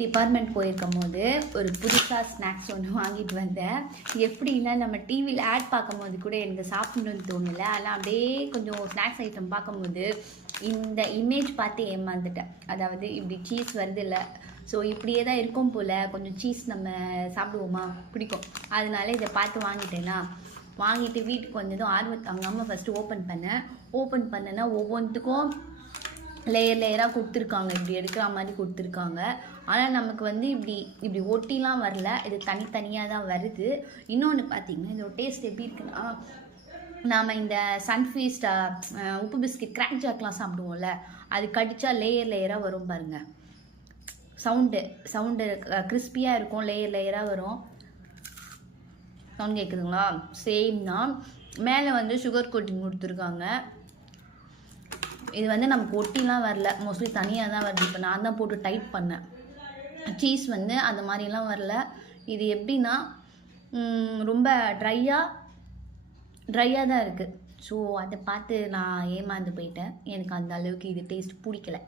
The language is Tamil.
டிபார்ட்மெண்ட் போயிருக்கும்போது ஒரு புதுசாக ஸ்நாக்ஸ் ஒன்று வாங்கிட்டு வந்தேன். எப்படின்னா நம்ம டிவியில் ஆட் பார்க்கும்போது கூட எனக்கு சாப்பிடணும்னு தோணலை. ஆனால் அப்படியே கொஞ்சம் ஸ்நாக்ஸ் ஐட்டம் பார்க்கும்போது இந்த இமேஜ் பார்த்து ஏமாந்துட்டேன். அதாவது இப்படி சீஸ் வருது இல்லை, ஸோ இப்படியே தான் இருக்கும் போல், கொஞ்சம் சீஸ் நம்ம சாப்பிடுவோமா, பிடிக்கும். அதனால இதை பார்த்து வாங்கிட்டேன்னா, வாங்கிட்டு வீட்டுக்கு வந்ததும் ஆர்வம் தாங்காமல் ஃபஸ்ட்டு ஓப்பன் பண்ணேன்னா ஒவ்வொன்றுத்துக்கும் லேயராக கொடுத்துருக்காங்க. இப்படி எடுக்கிற மாதிரி கொடுத்துருக்காங்க. ஆனால் நமக்கு வந்து இப்படி ஒட்டிலாம் வரல, இது தனித்தனியாக தான் வருது. இன்னொன்று பார்த்தீங்கன்னா இதோட டேஸ்ட் எப்படி இருக்குன்னா, நாம் இந்த சன்ஃபீஸ்ட் உப்பு பிஸ்கெட் கிராக் ஜாக்லாம் சாப்பிடுவோம்ல, அது கடிச்சா லேயராக வரும் பாருங்கள். சவுண்டு கிறிஸ்பியாக இருக்கும், லேயராக வரும். சவுண்ட் கேட்குதுங்களா? சேம் தான். மேலே வந்து சுகர் கோட்டிங் கொடுத்துருக்காங்க. இது வந்து நமக்கு ஒட்டிலாம் வரல, மோஸ்ட்லி தனியாக தான் வருது. இப்போ நான் தான் போட்டு டைட் பண்ணேன். சீஸ் வந்து அந்த மாதிரிலாம் வரல. இது எப்படின்னா ரொம்ப ட்ரையாக தான் இருக்குது. ஸோ அதை பார்த்து நான் ஏமாந்து போயிட்டேன். எனக்கு அந்த அளவுக்கு இது டேஸ்ட் பிடிக்கல.